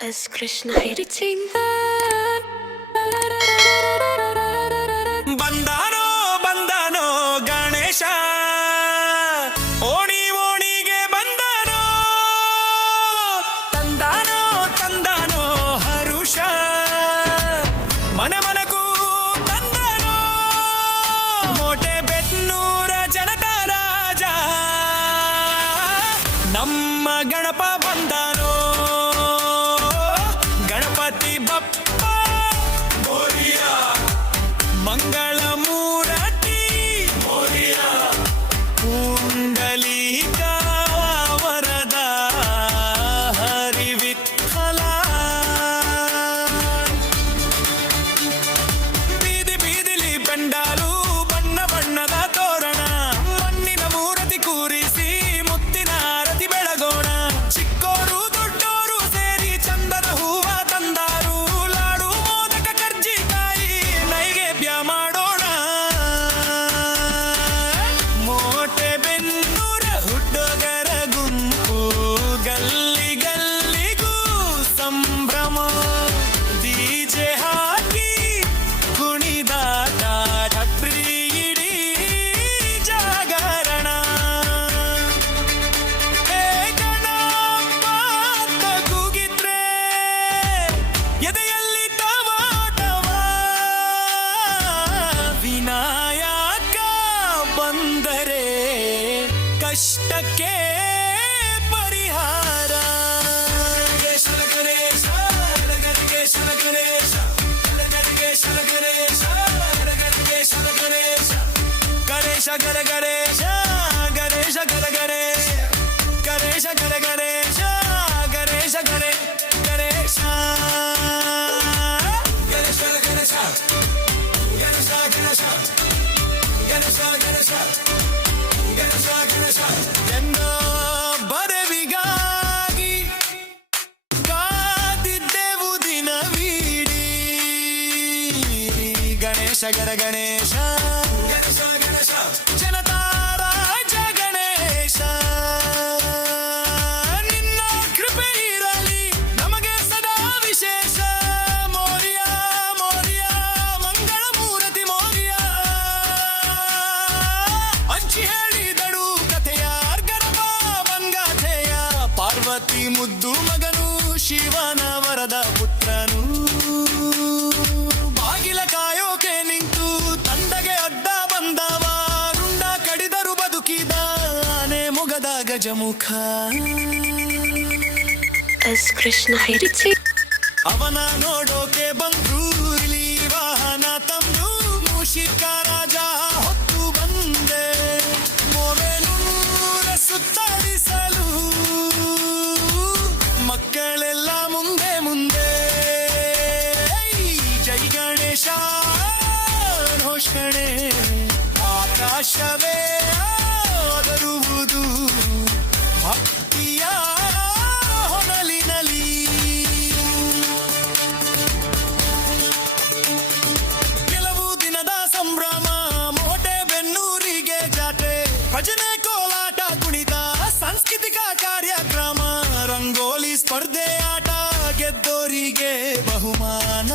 As Krishna editing ಬಂದಾನೋ ಬಂದಾನೋ Ganesha ಓಣಿ ಓಣಿಗೆ ಬಂದಾನೋ ತಂದಾನೋ ತಂದಾನೋ ಹರುಷ ಮನ ಮನಗೂ ತಂದಾನೋ ಮೋಟೆ ಬೆನ್ನೂರ ಜನತಾ ರಾಜ ನಮ್ಮ ಗಣಪ ಬಂದಾನೋ ಗಣಪತಿ ಬಪ್ಪ ಮೋರಿಯಾ ಮಂಗಳ ಮೂರತಿ ಮೋರಿಯಾ ಪುಂಡಲೀಕ ವರದ ಹರಿ ವಿಠಲ ಬೀದಿ ಬೀದಿಲಿ ಪೆಂಡಾಲು ಬಣ್ಣ ಬಣ್ಣದ ತೋರಣ ಮಣ್ಣಿನ ಮೂರತಿ ಕೂರಿಸಿ ಮುತ್ತಿನ ಆರತಿ ಬೆಳಗೋಣ ಚಿಕ್ಕೋರು ದೊಡ್ಡೋರು ಸೇರಿ ಚಂದದ ಹೂವ ತಂದಾರು ಲಾಡು ಮೋದಕ ಕರ್ಜಿಕಾಯಿ ನೈವೇದ್ಯ ಮಾಡೋಣ ಮೋಟೆ ಬೆನ್ನೂರ ಹುಡುಗರ ಗುಂಪು ಗಲ್ಲಿ ಗಲ್ಲಿಗೂ ಸಂಭ್ರಮ ಡಿಜೆ ಹಾಕಿ ಕುಣಿದಾಟ ಡಬ್ರಿ ಇಡೀ ಜಾಗರಣ ಹೇ ಗಣಪ ಅಂತ ಕೂಗಿದ್ರೆ ಎದೆಯಲ್ಲಿ ಟಮಾಟವ ವಿನಾಯಕ ಬಂದರೆ ಕಷ್ಟಕ್ಕೆ ಪರಿಹಾರ ಗಣೇಶ ಗಣೇಶ ಗಣೇಶ ಗಣೇಶ ಗಣೇಶ ಗಣೇಶ ಗಣೇಶ ಗಣೇಶ ಗರ ಗಣೇಶ ಗಣೇಶ ಗರ ಗಣೇಶ ಗಣೇಶ ಗರ ಗಣೇಶ ಗಣೇಶ ಗಣೇ ಗಣೇಶ ಗಣೇಶ ಗಣೇಶ ಗಣೇಶ ಗಣೇಶ ಗಣೇಶ ಗಣೇಶ ಗಣೇಶ ಗಣೇಶ ಎಂದ ಬರವಿಗಾಗಿ ಕಾದಿದ್ದೆವು ದಿನವೀಡಿ ಗಣೇಶ ಗರ ಗಣೇಶ ಗಣೇಶ ಗಣೇಶ ಜನತಾ ರಾಜ ಗಣೇಶ ನಿನ್ನ ಕೃಪೆ ಇರಲಿ ನಮಗೆ ಸದಾ ವಿಶೇಷ ಮೋರಿಯ ಮೋರಿಯ ಮಂಗಳ ಮೂರತಿ ಮೋರಿಯ ಅಂಚಿ ಹೇಳಿದಳು ಕಥೆಯ ಗಣಪ ಮಂಗಾಥೆಯ ಪಾರ್ವತಿ ಮುದ್ದು ಮಗನು ಶಿವನ ವರದ ಪುತ್ರನು ಬಾಗಿಲ ಕಾಯೋಕೆ ನಿಂತು ತಂದಗೆ ಅಡ್ಡ ಬಂದವ ರುಂಡ ಕಡಿದರು ಬದುಕಿದ ಆನೆ ಮುಗದ ಗಜಮುಖ as Krishna editing ಅವನ ನೋಡೋಕೆ ಬಂದ್ರು ಇಲ್ಲಿ ವಾಹನ ತಂದು ಮೂಷಿಕ ರಾಜ ಹೊತ್ತು ಬಂದೆ ಮೊಬೆಲೂರ ಸುತ್ತಾಡಿಸಲು ಮಕ್ಕಳೆಲ್ಲ ಮುಂದೆ ಮುಂದೆ ಜೈ ಗಣೇಶ ಘೋಷಣೆ ಆಕಾಶವೇ ಅದರುವುದು ಭಕ್ತಿಯ ಹೊನಲಿನಲಿ ಕೆಲವು ದಿನದ ಸಂಭ್ರಮ ಮೋಟೆ ಬೆನ್ನೂರಿಗೆ ಜಾತ್ರೆ ಭಜನೆ ಕೋಲಾಟ ಕುಣಿತ ಸಾಂಸ್ಕೃತಿಕ ಕಾರ್ಯಕ್ರಮ ರಂಗೋಲಿ ಸ್ಪರ್ಧೆ ಆಟ ಗೆದ್ದೋರಿಗೆ ಬಹುಮಾನ